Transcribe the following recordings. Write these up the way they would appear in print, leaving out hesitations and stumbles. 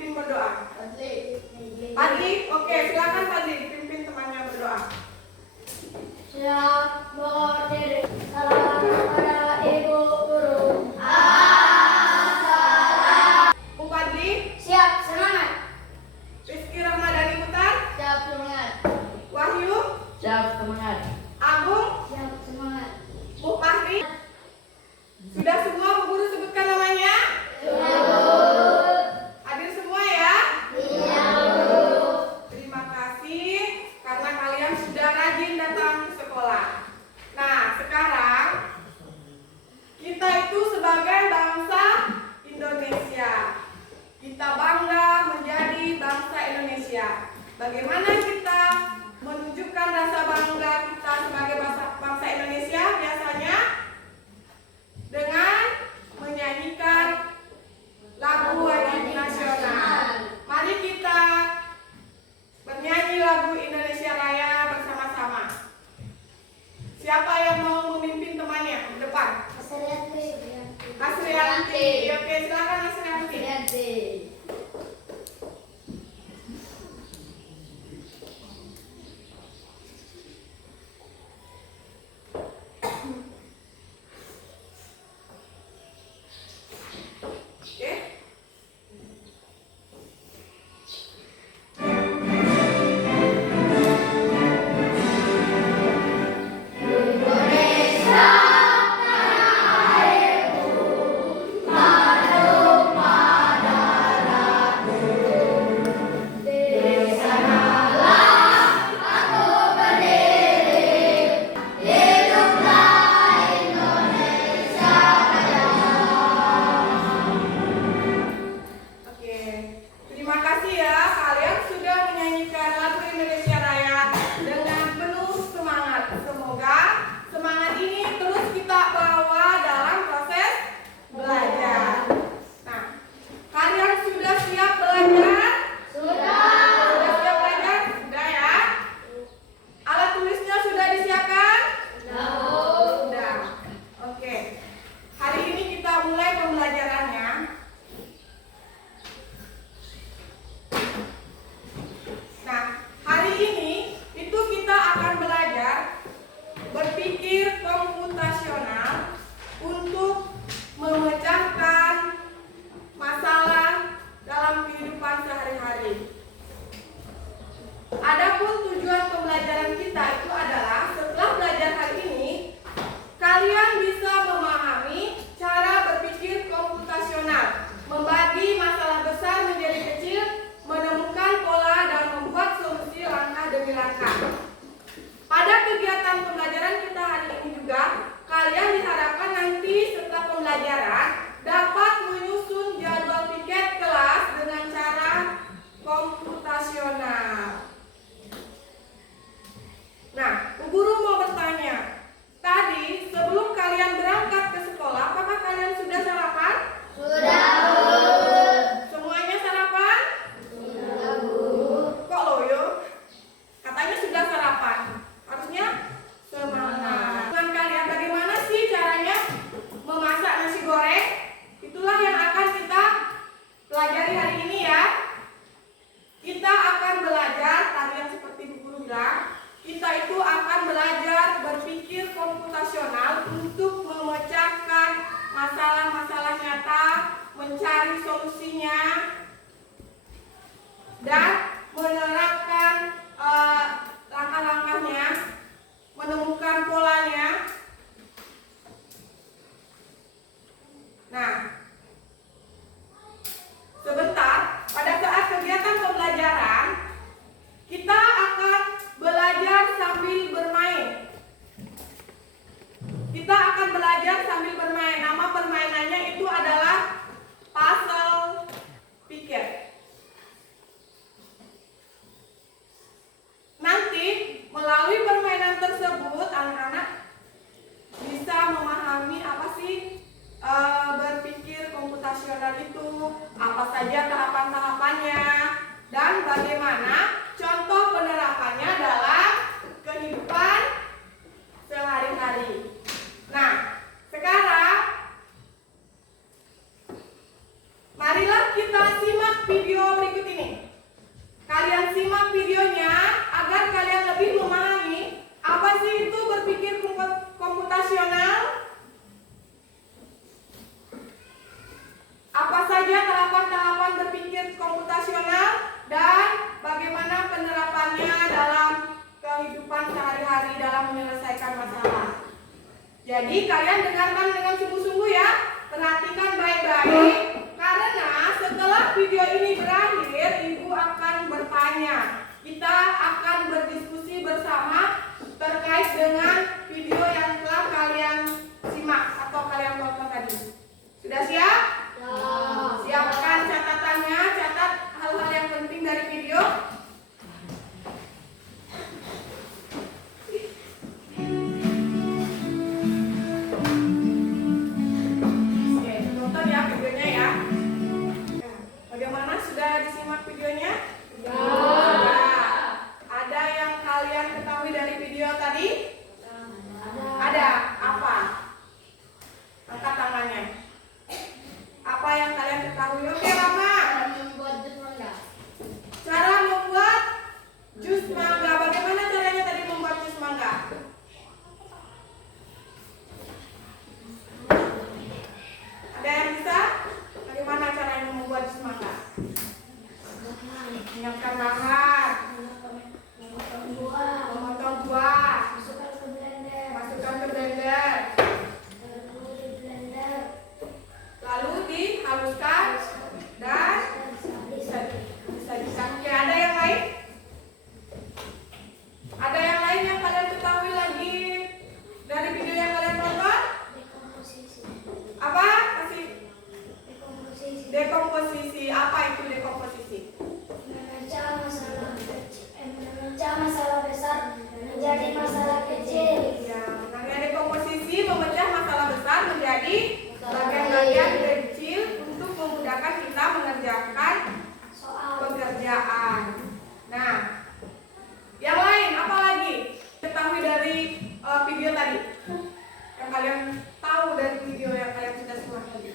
memimpin berdoa? Padli, oke, silakan Padli pimpin temannya berdoa. Siap berdiri. Salam kepada ibu guru. Bu Padli, Siap semangat. Rizky Rahmadani Putar, Siap semangat. Wahyu, Siap semangat. Agung, Siap semangat. Bu Fahri. Sudah semua Bu Guru sebutkan namanya? Hadir semua ya? Terima kasih karena kalian sudah rajin datang ke sekolah. Nah, sekarang kita itu sebagai bangsa Indonesia. Kita bangga menjadi bangsa Indonesia. Bagaimana kita menunjukkan rasa bangga kita sebagai bangsa Indonesia? Biasanya dengan menyanyikan lagu wajib nasional. Mari kita bernyanyi lagu Indonesia Raya bersama-sama. Siapa yang mau memimpin temannya di depan? Asrianti. Oke, silakan Asrianti. Oke. Oke, terima kasih ya, kalian sudah menyanyikan lagu Indonesia Raya dengan penuh semangat. Semoga semangat ini terus kita bawa dalam proses belajar. Nah, kalian sudah siap belajar? Sudah siap belajar? Sudah ya? Alat tulisnya sudah disiapkan? Sudah. Oke, hari ini kita mulai pembelajarannya. Nah, hari ini itu kita akan belajar berpikir komputasional untuk memecahkan masalah dalam kehidupan sehari-hari. Adapun tujuan pembelajaran kita itu adalah setelah belajar hari ini, kalian bisa memahami cara berpikir komputasional, membagi masalah besar menjadi kecil, menemukan pola dan membuat solusi langkah demi langkah. Pada kegiatan pembelajaran kita hari ini juga, kalian diharapkan nanti setelah pembelajaran dapat menyusun jadwal piket kelas dengan cara komputasional. Nah, Bu Guru mau bertanya, tadi sebelum kalian berangkat ke sekolah, apakah kalian sudah sarapan? Semuanya sarapan? Kok loyo? Katanya sudah sarapan. Harusnya semangat. Dengan kalian bagaimana sih caranya memasak nasi goreng? Itulah yang akan kita pelajari hari ini ya. Kita akan belajar tadi yang seperti Bu Guru bilang, kita itu akan belajar berpikir komputasional untuk memecahkan masalah-masalah nyata, mencari solusinya, dan menerapkan langkah-langkahnya, menemukan polanya. Nah, sebentar, pada saat kegiatan pembelajaran, kita akan belajar sambil bermain. Kita akan belajar sambil bermain. Nama permainannya itu adalah puzzle pikir. Nanti melalui permainan tersebut anak-anak bisa memahami apa sih berpikir komputasional itu, apa saja tahapan-tahapannya, dan bagaimana contoh penerapannya dalam kehidupan sehari-hari. Nah, sekarang marilah kita simak video berikut ini. Kalian simak videonya agar kalian lebih memahami apa sih itu berpikir komputasional, apa saja tahapan-tahapan berpikir komputasional, dan bagaimana penerapannya dalam kehidupan sehari-hari dalam menyelesaikan masalah. Jadi kalian dengarkan dengan sungguh-sungguh ya, perhatikan baik-baik, karena setelah video ini berakhir, Ibu akan bertanya. Kita akan berdiskusi bersama terkait dengan video yang telah kalian simak atau kalian tonton tadi. Sudah siap? Siapkan catatannya, catat hal-hal yang penting dari video. Oke, tonton ya videonya ya. Bagaimana, sudah disimak videonya? Ada yang kalian ketahui dari video tadi? Ada. Apa? Angkat tangannya. Apa yang kalian ketahui? Oke, Rama. Cara membuat jus mangga. Bagaimana caranya tadi membuat jus mangga? Ada yang bisa? Bagaimana caranya membuat jus mangga? Menyiapkan bahan, memotong buah, masukkan ke blender, lalu dihaluskan dan disajikan. Ya, ada yang lain? Ada yang lain yang kalian ketahui lagi dari video yang kalian tonton? Apa? Kasih. Dekomposisi. Apa itu dekomposisi? Memecah masalah besar menjadi masalah kecil. Ya, namanya dekomposisi, memecah masalah besar menjadi bagian-bagian kecil untuk memudahkan kita mengerjakan pekerjaan. Nah, yang lain apa lagi ketahui dari video tadi? Yang kalian tahu dari video yang kalian sudah simak tadi?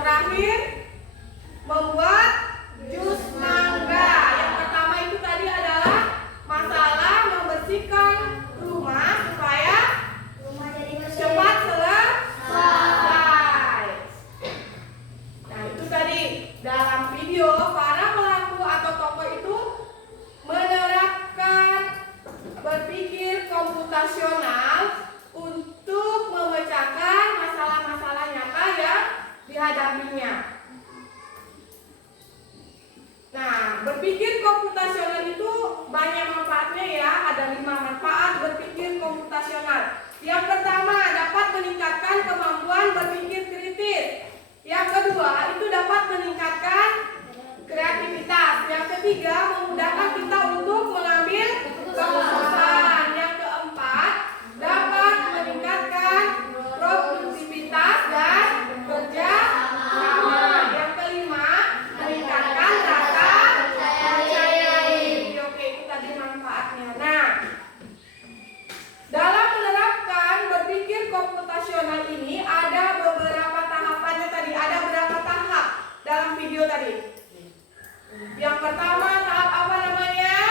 terakhir membuat jus mangga. Yang pertama itu tadi adalah masalah membersihkan rumah supaya Rumah jadi bersih. cepat selesai. Nah, itu tadi dalam video para pelaku atau tokoh itu menerapkan berpikir komputasional untuk memecahkan masalah-masalah nyata yang dihadapinya. Nah, berpikir komputasional itu banyak manfaatnya ya. Ada 5 manfaat berpikir komputasional. Yang pertama, dapat meningkatkan kemampuan berpikir kritis. Yang kedua, itu dapat meningkatkan kreativitas. Yang ketiga, memudahkan kita untuk mengambil keputusan. Yang keempat, dapat meningkatkan produktivitas dan kerja sama. Yang kelima, meningkatkan rasa percaya diri. Oke, itu tadi manfaatnya. Nah, dalam menerapkan berpikir komputasional ini ada beberapa tahapannya tadi. Ada berapa tahap dalam video tadi? Yang pertama tahap apa namanya?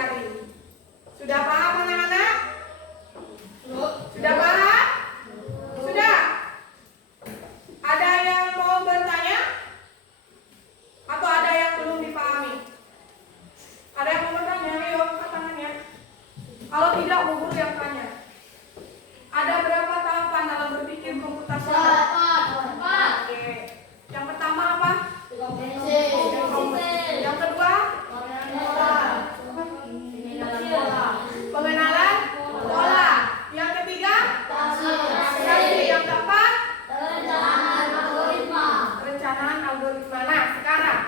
hari. Sudah paham anak-anak? Sudah paham? Sudah? Ada yang mau bertanya? Atau ada yang belum dipahami? Ada yang mau bertanya? Ayo, angkat tangannya. Kalau tidak, Bu Guru yang tanya. Ada berapa tahapan dalam berpikir komputasional? Oke. Yang pertama apa? Yang kedua? Pengenalan pola. Yang ketiga? Yang keempat? Perencanaan algoritma. Nah, sekarang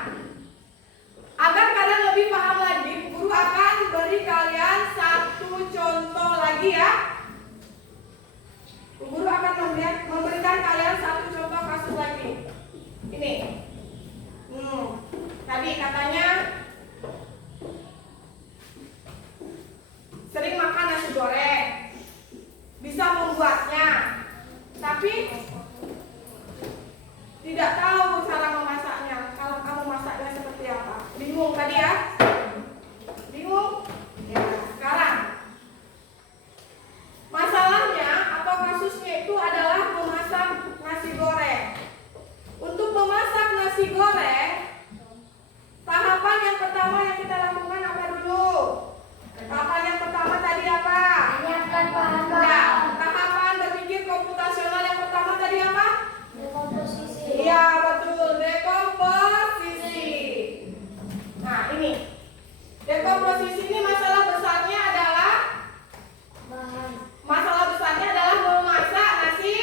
agar kalian lebih paham lagi, guru akan beri kalian satu contoh lagi ya. Guru akan memberikan kalian satu contoh kasus lagi. Ini. Tadi katanya sering makan nasi goreng. Bisa membuatnya. Tapi tidak tahu cara memasaknya. Kalau kamu masaknya seperti apa? Bingung tadi ya? Bingung? Ya, sekarang masalahnya atau kasusnya itu adalah memasak nasi goreng. Untuk memasak nasi goreng, tahapan yang pertama yang kita lakukan apa dulu? Tahapan yang pertama tadi apa? Menyiapkan bahan Ya, baku. tahapan berpikir komputasional yang pertama tadi apa? Dekomposisi. Iya, betul, dekomposisi. Nah, ini. Dekomposisi ini masalah besarnya adalah memasak nasi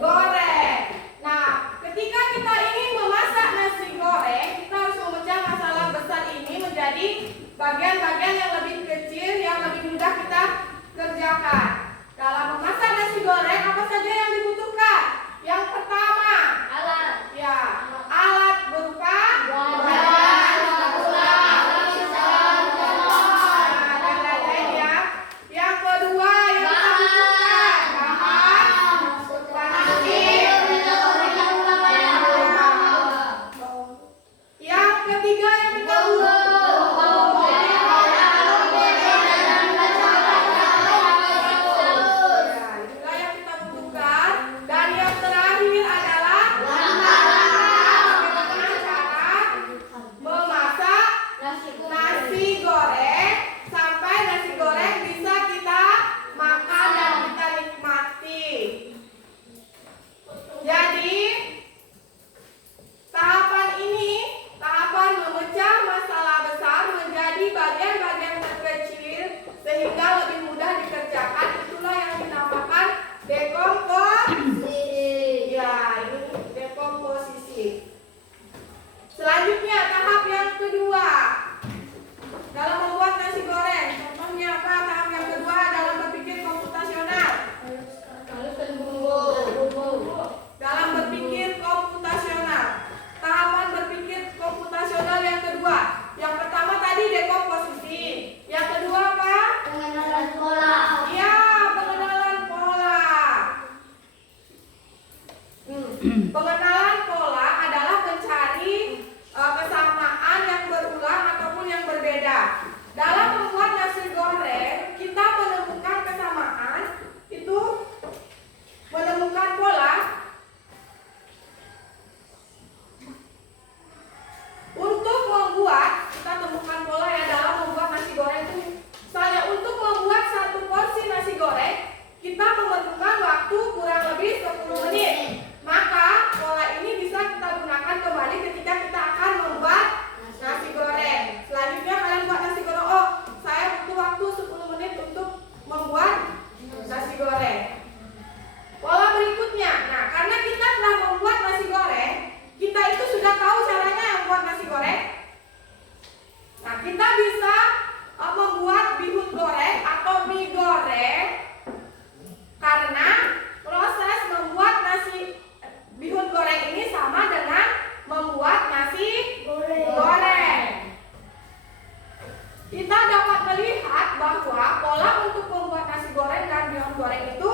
goreng. Nah, ketika kita ingin memasak nasi goreng, kita harus memecah masalah besar ini menjadi bagian-bagian yang lebih kecil yang lebih mudah kita kerjakan. Dalam memasak nasi goreng, apa saja yang dibutuhkan? Yang pertama, Alat. ya, alat berupa Wajan, spatula, dan lain-lain ya. Yang kedua yang kita butuhkan bahan nasi. Yang ketiga yang kita itulah yang kita butuhkan. Dan yang terakhir adalah bagaimana cara memasak nasi goreng sampai nasi goreng bisa kita makan dan kita nikmati. Jadi tahapan ini, tahapan memecah masalah besar menjadi bagian-bagian terkecil sehingga lebih mudah dikerjakan. Itulah yang dinamakan dekomposisi. Ya, ini dekomposisi. Selanjutnya tahap yang kedua dalam membuat nasi goreng. Contohnya apa? Tahap yang kedua dalam berpikir komputasional. Dalam berpikir komputasional. Tahapan berpikir komputasional yang kedua. Yang pertama tadi dekomposisi. Yang kedua apa? Pengenalan pola. Ya, pengenalan pola. Pengenalan pola adalah mencari kesamaan yang berulang ataupun yang berbeda. Dalam membuat nasi goreng, kita menemukan kesamaan, itu menemukan pola. Untuk membuat, kita temukan pola ya dalam membuat nasi goreng itu. Misalnya untuk membuat satu porsi nasi goreng, kita memerlukan waktu kurang lebih 10 menit. Maka pola ini bisa kita gunakan kembali ketika kita akan membuat nasi goreng. Selanjutnya kalian buat nasi goreng. Oh, saya butuh waktu 10 menit untuk membuat nasi goreng. Pola berikutnya. Nah, karena kita telah membuat nasi goreng, kita itu sudah tahu caranya membuat nasi goreng. Nah, kita bisa membuat bihun goreng atau mie goreng karena proses membuat nasi bihun goreng ini sama dengan membuat nasi goreng. Kita dapat melihat bahwa pola untuk membuat nasi goreng dan bihun goreng itu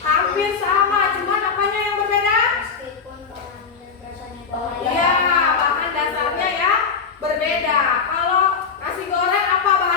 hampir sama, cuman apanya yang berbeda? Meskipun bahan dan rasanya Iya, bahan dasarnya ya berbeda. Kalau nasi goreng apa bahan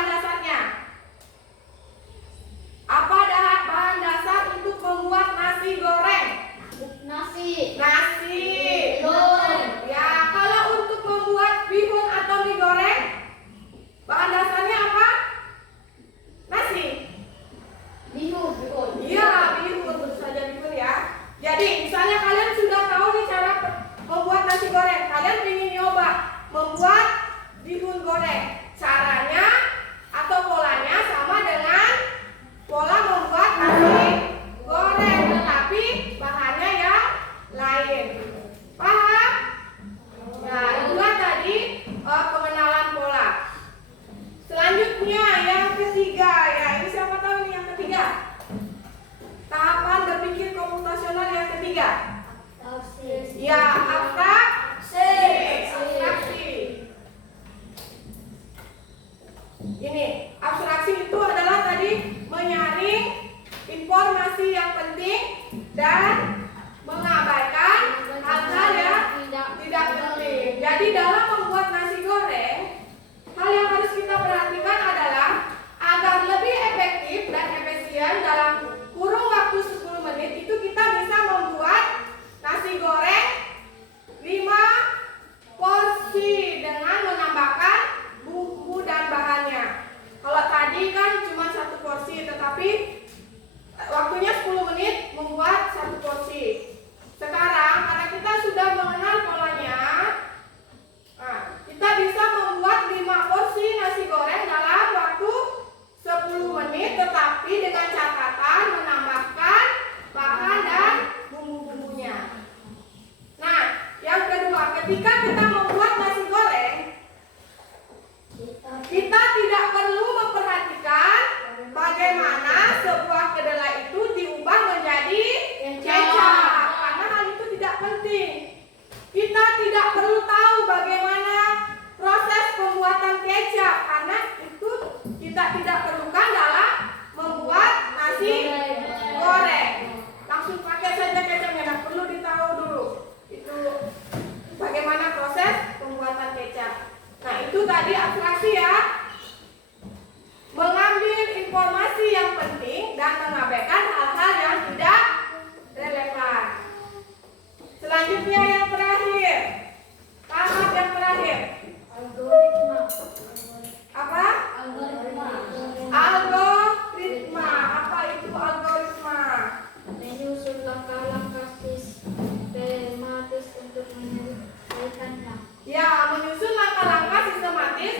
ketiga ya. Ini siapa tahu nih yang ketiga? Tahapan berpikir komputasional yang ketiga. Ya, abstraksi. Ini abstraksi itu adalah tadi menyaring informasi yang penting dan mengabaikan hal-hal yang tidak penting. Jadi dalam membuat nasi goreng, hal yang harus kita perhatikan adalah agar lebih efektif dan efisien dalam kurun waktu 10 menit itu kita bisa membuat nasi goreng 5 porsi dengan menambahkan bumbu dan bahannya. Kalau tadi kan cuma 1 porsi, tetapi waktunya 10 menit membuat 1 porsi. Sekarang karena kita sudah mengenal polanya, kita bisa membuat 5 porsi nasi goreng dalam waktu 10 menit, tetapi dengan catatan menambahkan bahan dan bumbu-bumbunya. Nah, yang kedua, ketika kita membuat nasi goreng, kita tidak perlu memperhatikan bagaimana sebuah kedelai itu diubah menjadi kecap, karena hal itu tidak penting. Kita tidak perlu tahu bagaimana proses pembuatan kecap, karena itu kita tidak perlukan dalam membuat nasi goreng. Langsung pakai saja kecapnya, tidak perlu ditahu dulu itu bagaimana proses pembuatan kecap. Nah, itu tadi abstraksi ya. Mengambil informasi yang penting dan mengabaikan hal-hal yang tidak relevan. Selanjutnya yang terakhir. Tahap yang terakhir. Apa? Algoritma. Apa itu algoritma? Menyusun langkah-langkah sistematis untuk menyelesaikannya. Ya, menyusun langkah-langkah sistematis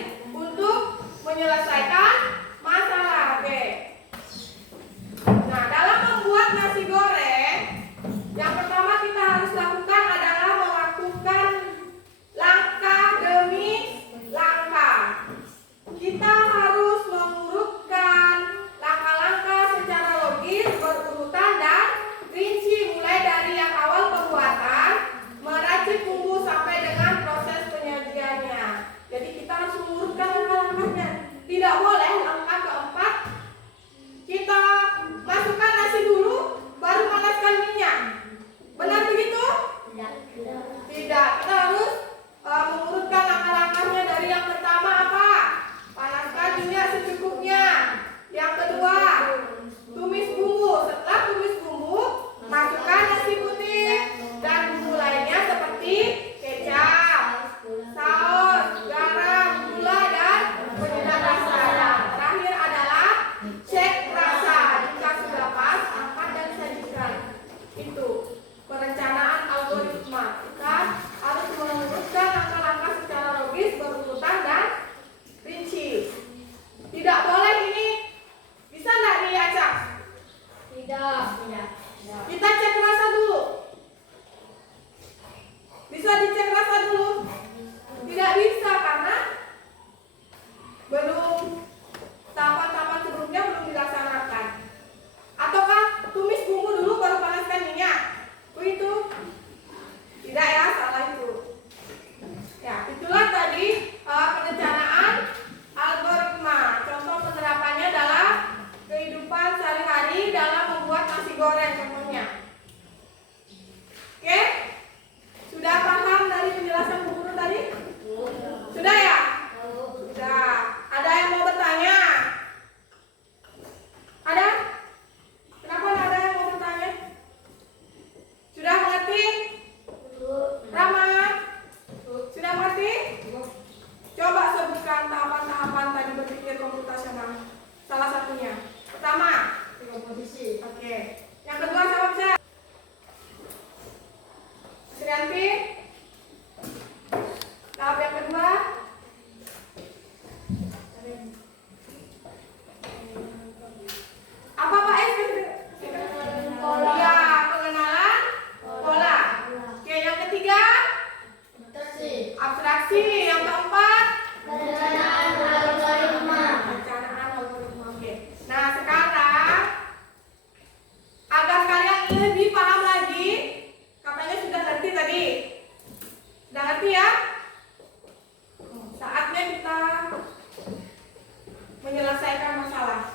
menyelesaikan masalah.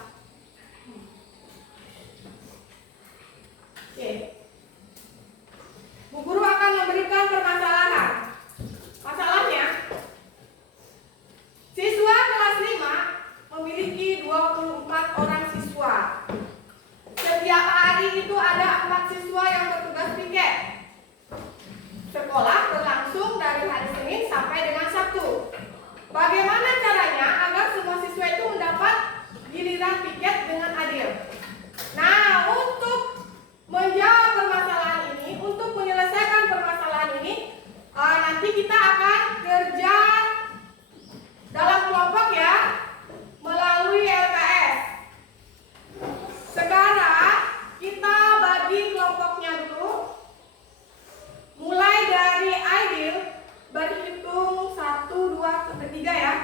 Oke. Bu Guru akan memberikan permasalahan. Masalahnya, siswa kelas 5 memiliki 24 orang siswa. Setiap hari itu ada 4 siswa yang bertugas piket. Sekolah berlangsung dari hari Senin sampai dengan Sabtu. Bagaimana caranya agar semua siswa itu mendapat giliran piket dengan adil? Nah, untuk menjawab permasalahan ini, untuk menyelesaikan permasalahan ini, nanti kita akan kerja dalam kelompok ya, melalui LKS. Sekarang kita bagi kelompoknya dulu. Mulai dari Aidil, berhitung 1, 2, sampai 3 ya.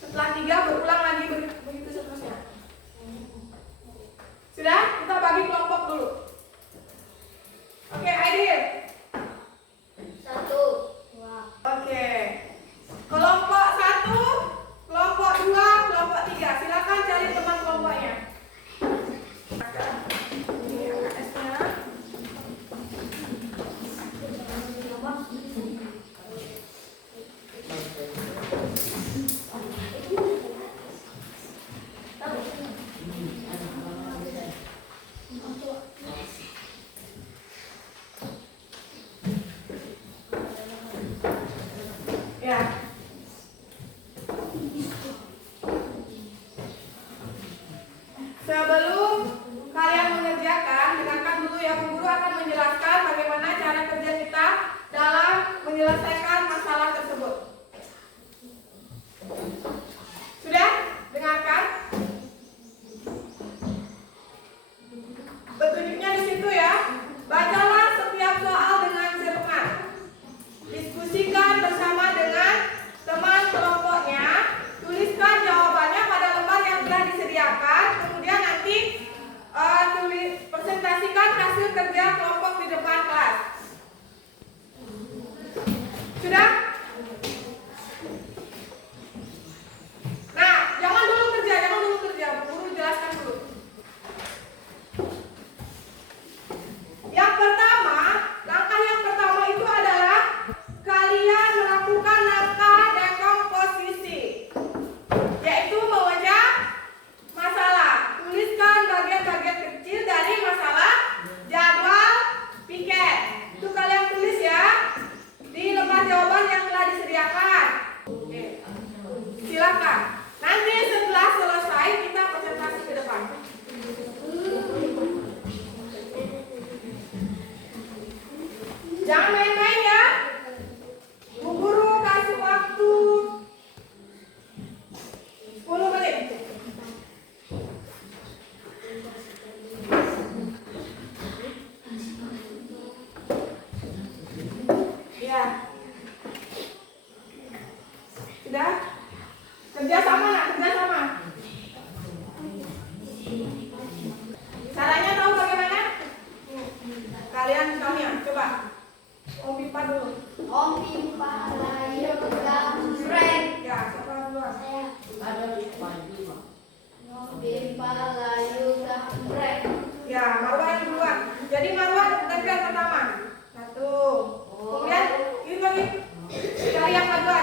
Setelah 3 berulang lagi begitu seterusnya. Sudah? Kita bagi kelompok dulu. Oke, Aidil. 1, 2. Oke. Kelompok 1, kelompok 2, kelompok 3. Silakan cari teman kelompoknya. Ini LKS-nya. Ya. Sebelum kalian mengerjakan, dengarkan dulu ya, Bu Guru akan menjelaskan bagaimana cara kerja kita dalam menyelesaikan masalah tersebut. Sudah? Dengarkan. Petunjuknya di situ ya. Bacalah setiap soal dengan cermat. Diskusikan bersama dengan teman kelompoknya. Tuliskan jawabannya pada lembar yang telah disediakan. Kemudian nanti presentasikan hasil kerja kelompok di depan kelas. Sudah? Nah, jangan dulu kerja. Guru jelaskan dulu. Yang pertama, langkah yang pertama itu adalah kalian melakukan langkah dekomposisi, yaitu memecah masalah. Tuliskan bagian-bagian kecil dari masalah jadwal piket. Itu kalian tulis ya di lembar jawaban yang telah disediakan. Oke. Silakan. Nanti setelah selesai kita presentasi ke depan. Jangan main-main ya. Bu Guru kasih waktu 10 menit. Ya. Sudah? Kerja sama. Caranya tahu bagaimana? Kalian misalnya, coba Om Pipa dulu. Om Pipa layu gambreng. Ya, siapa duluan? Saya. Om Pipa layu gambreng. Ya, Marwah yang duluan. Jadi Marwah gantian pertama. 1. Kemudian ini lagi. Cari yang kedua.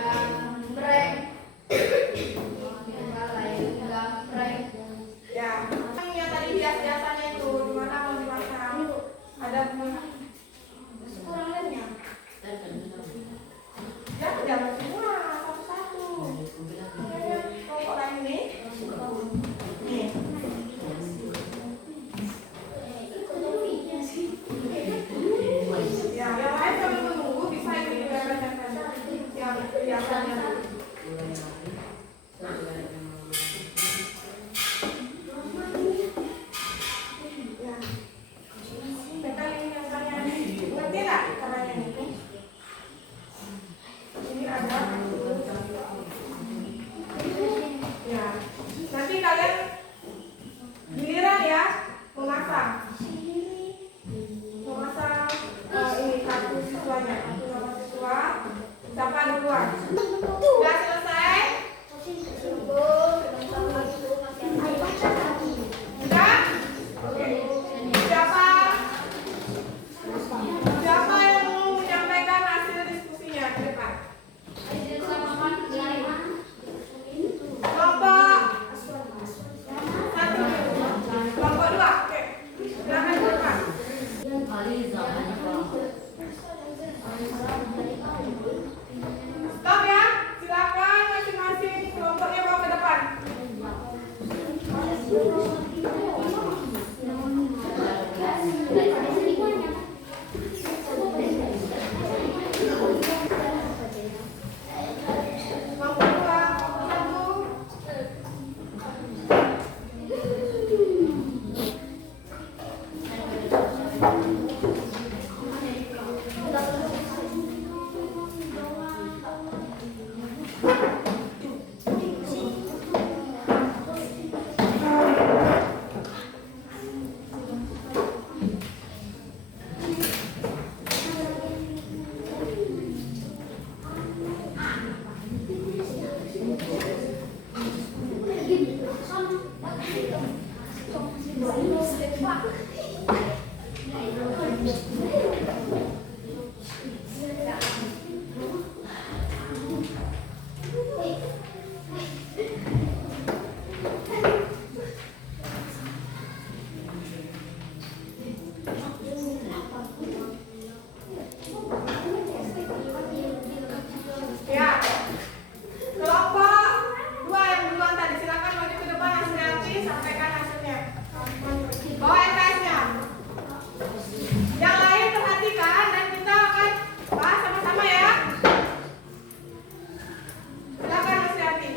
Gambreng. Om Pipa layu gambreng. Ya, yang tadi hias-hiasannya itu gimana mau dipasang? Ada bunga. Kurang lemnya. Ya, jangan semua satu-satu. Kelompok lain ini. Nih. Ya, yang lain sambil menunggu bisa ini bacakan yang biasanya. Ya, kelompok 2 yang duluan tadi silakan maju ke depan Asmiati sampaikan hasilnya. Bawa LKS-nya. Yang lain perhatikan dan kita akan bahas sama-sama ya. Silakan Asmiati.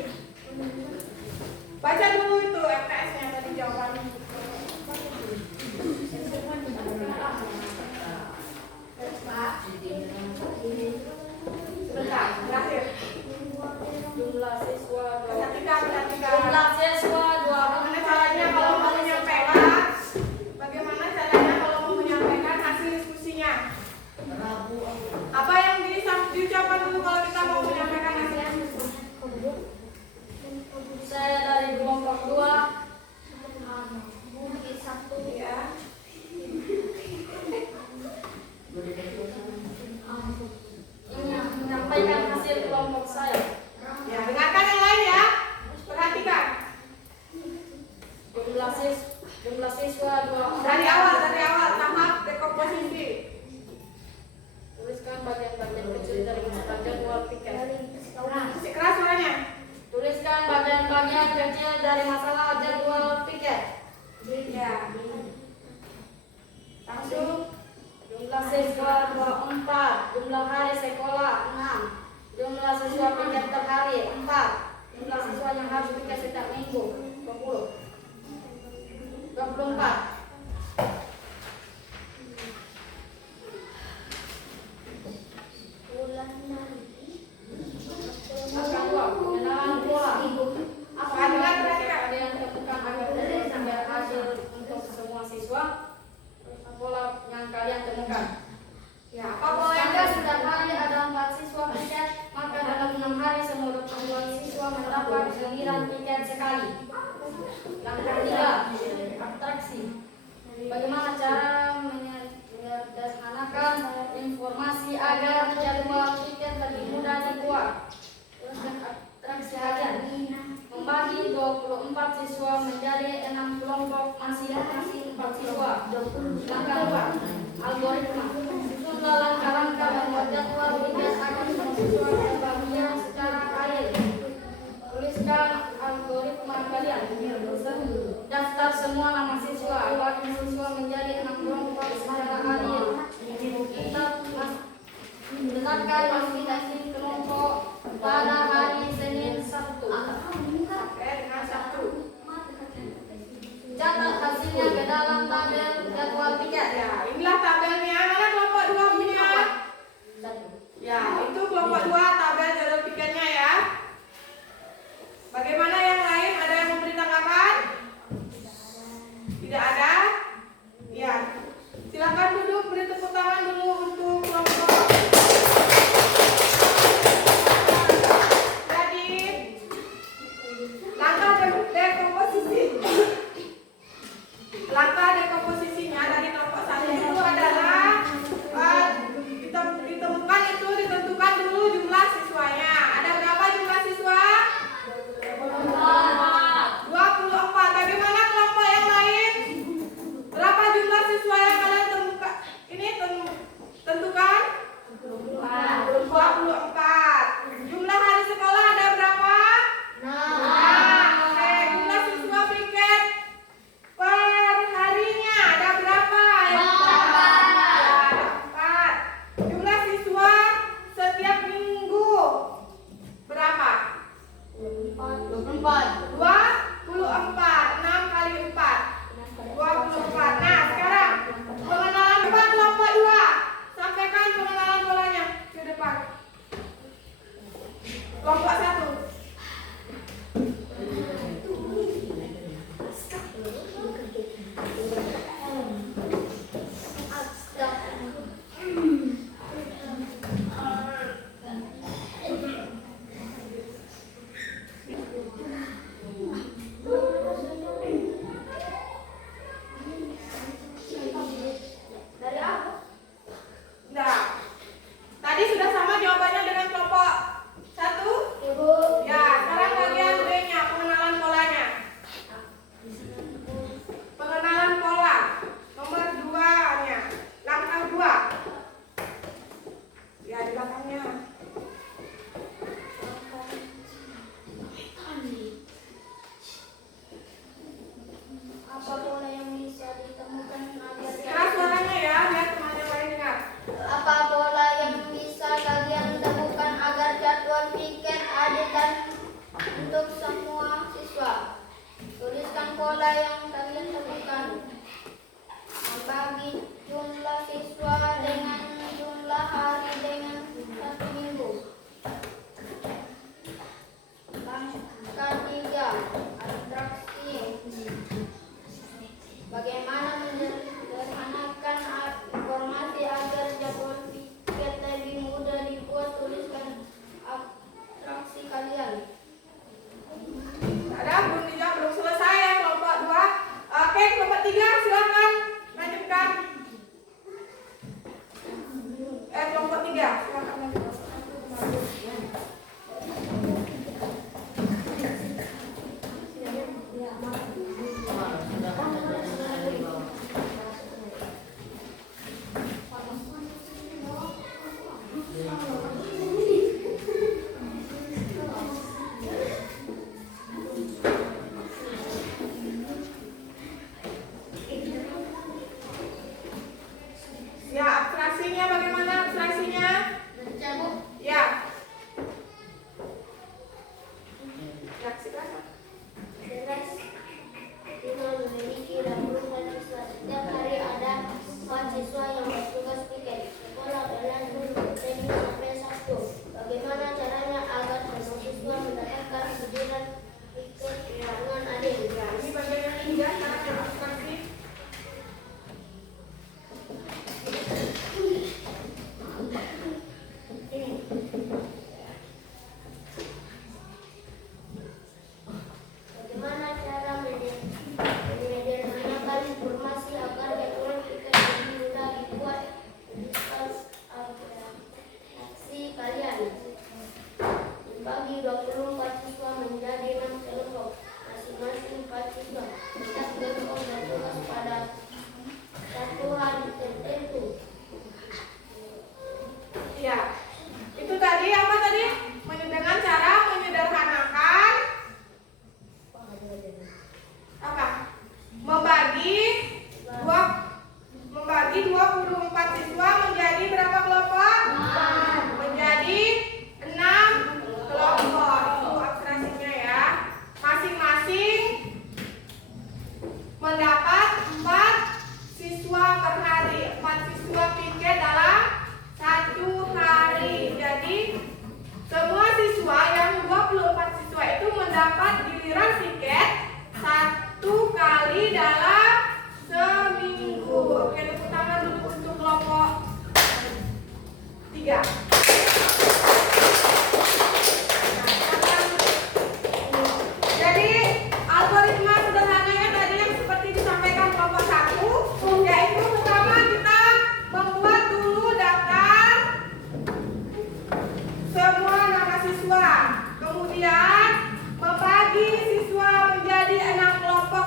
Baca dulu itu LKS-nya tadi jawabannya. Sebentar, terakhir. Jumlah siswa Perhatikan. Jumlah siswa Bagaimana caranya kalau mau menyampaikan? Bagaimana caranya kalau mau menyampaikan hasil diskusinya? Apa yang diucapkan dulu kalau kita mau menyampaikan hasil diskusi? Saya dari kelompok 2. Ya. Ingin menyampaikan hasil kelompok saya. Ya, dengarkan yang lain ya. Perhatikan. Jumlah siswa 2. Dari awal tahap dekomposisi. Tuliskan bagian-bagian kecil dari masalah jadwal piket. Masih keras suaranya. Tuliskan bagian-bagian kecil dari masalah jadwal piket. Ya. Langsung. Jumlah siswa 24. Jumlah hari sekolah 6. Jumlah siswa piket per hari 4. Jumlah siswa yang harus piket setiap minggu 20. 24. Akan 2. Pengenalan pola. Apa dengan perhatikan? Ada yang temukan agar dari hasil untuk semua siswa. Pola yang kalian temukan. Ya, apa pola yang Jika setiap hari ada 4 siswa piket, maka dalam 6 hari semua 22 siswa mendapat giliran piket sekali. Yang ketiga, atraksi. Bagaimana cara menyederhanakan informasi agar jadwal piket lebih mudah dibuat? Teruskan atraksi harian. Membagi 24 siswa menjadi 6 kelompok masing-masing 4 siswa. Langkah 2. Algoritma. Susunlah langkah-langkah membuat jadwal piket agar semua siswa terbagian secara adil. Tuliskan algoritma kalian. Daftar semua nama siswa. Bagi siswa menjadi 6 kelompok secara adil. Tetapkan masing-masing kelompok pada hari Senin Sabtu. dengan satu. Catat hasilnya ke dalam tabel jadwal piket. Ya, inilah tabelnya. Mana kelompok 2 punya? Ya, itu kelompok 2 tabel jadwal piketnya ya. Bagaimana yang lain? Ada yang memberi tanggapan? Tidak ada? Ya. Silakan duduk, beri tepuk tangan dulu untuk kelompok. Jadi, langkah dekomposisi. Langkah dekomposisinya dari kelompok 1 itu adalah ditentukan dulu jumlah siswanya. Ada berapa jumlah siswa? 24. Bagaimana kelompok yang lain? Berapa jumlah siswa yang kalian temukan? Ini tentukan? 24. Jumlah hari sekolah ada berapa? 6. Oke, jumlah siswa piket per harinya ada berapa? Ya, ada 4. Jumlah siswa setiap minggu berapa? 24. 24. 6 kali 4 24. Nah, sekarang pengenalan kelompok 2. Sampaikan pengenalan polanya ke depan. Kelompok 1.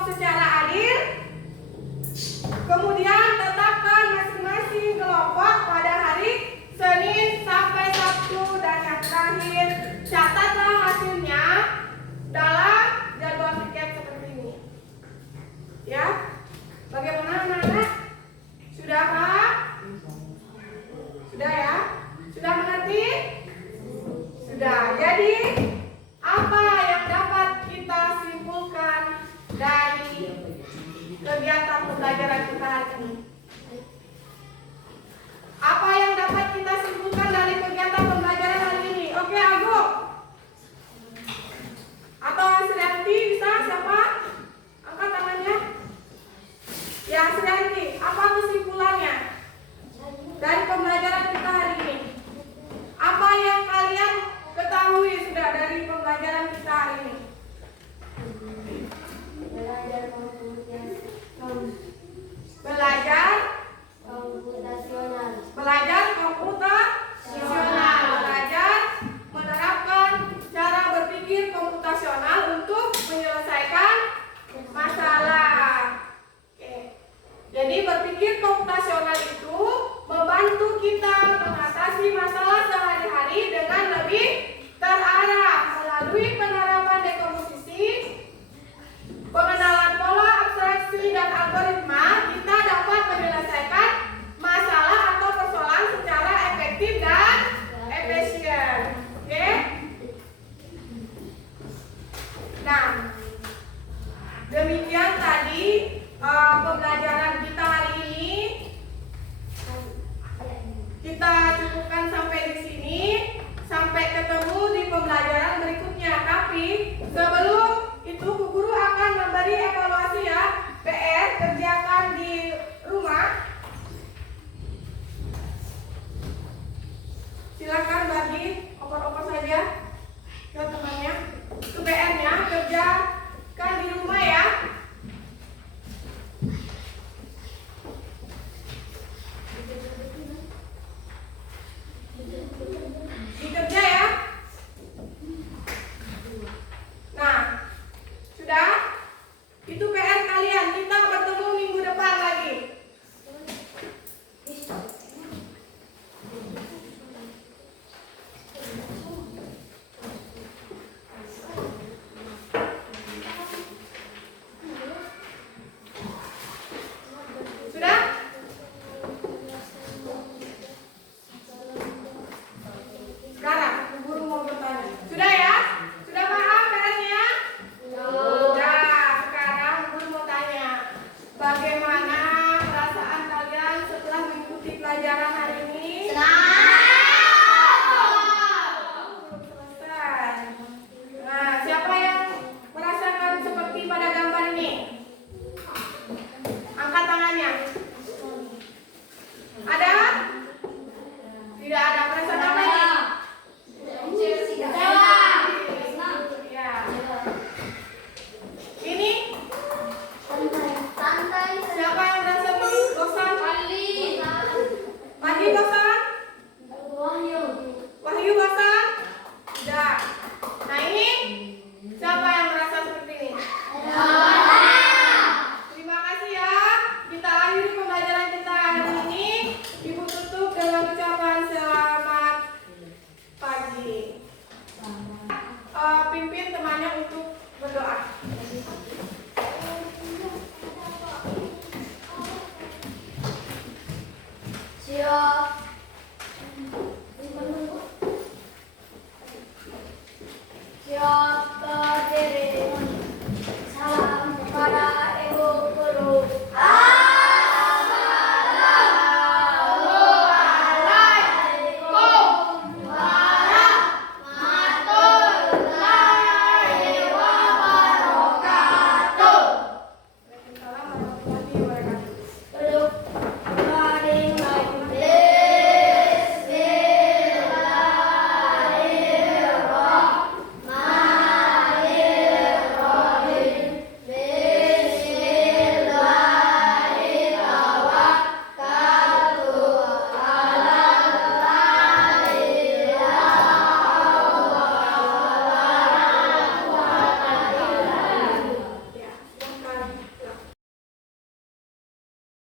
secara adil. Kemudian tetapkan masing-masing kelompok pada hari Senin sampai Sabtu, dan yang terakhir catatlah hasilnya dalam jadwal piket seperti ini. Ya, bagaimana anak-anak? Sudah paham? Sudah ya? Sudah mengerti? Sudah. Jadi apa yang dapat kita simpulkan dari kegiatan pembelajaran kita hari ini? Apa yang dapat kita simpulkan dari kegiatan pembelajaran hari ini? Oke, Agung. Atau Srianti bisa? Siapa? Angkat tangannya. Ya, Srianti. Apa kesimpulannya dari pembelajaran kita hari ini? Apa yang kalian ketahui sudah dari pembelajaran kita hari ini? Belajar Belajar komputasional. belajar komputasional, belajar menerapkan cara berpikir komputasional untuk menyelesaikan masalah. Oke. Jadi berpikir komputasional itu membantu kita mengatasi masalah sehari-hari dengan lebih terarah melalui penerapan dekomposisi, pengenalan pola, abstraksi, dan algoritma. Kita dapat menyelesaikan masalah atau persoalan secara efektif dan efisien. Oke? Nah, demikian tadi pembelajaran kita hari ini. Kita cukupkan sampai di sini. Sampai ketemu di pembelajaran berikutnya. Tapi sebelum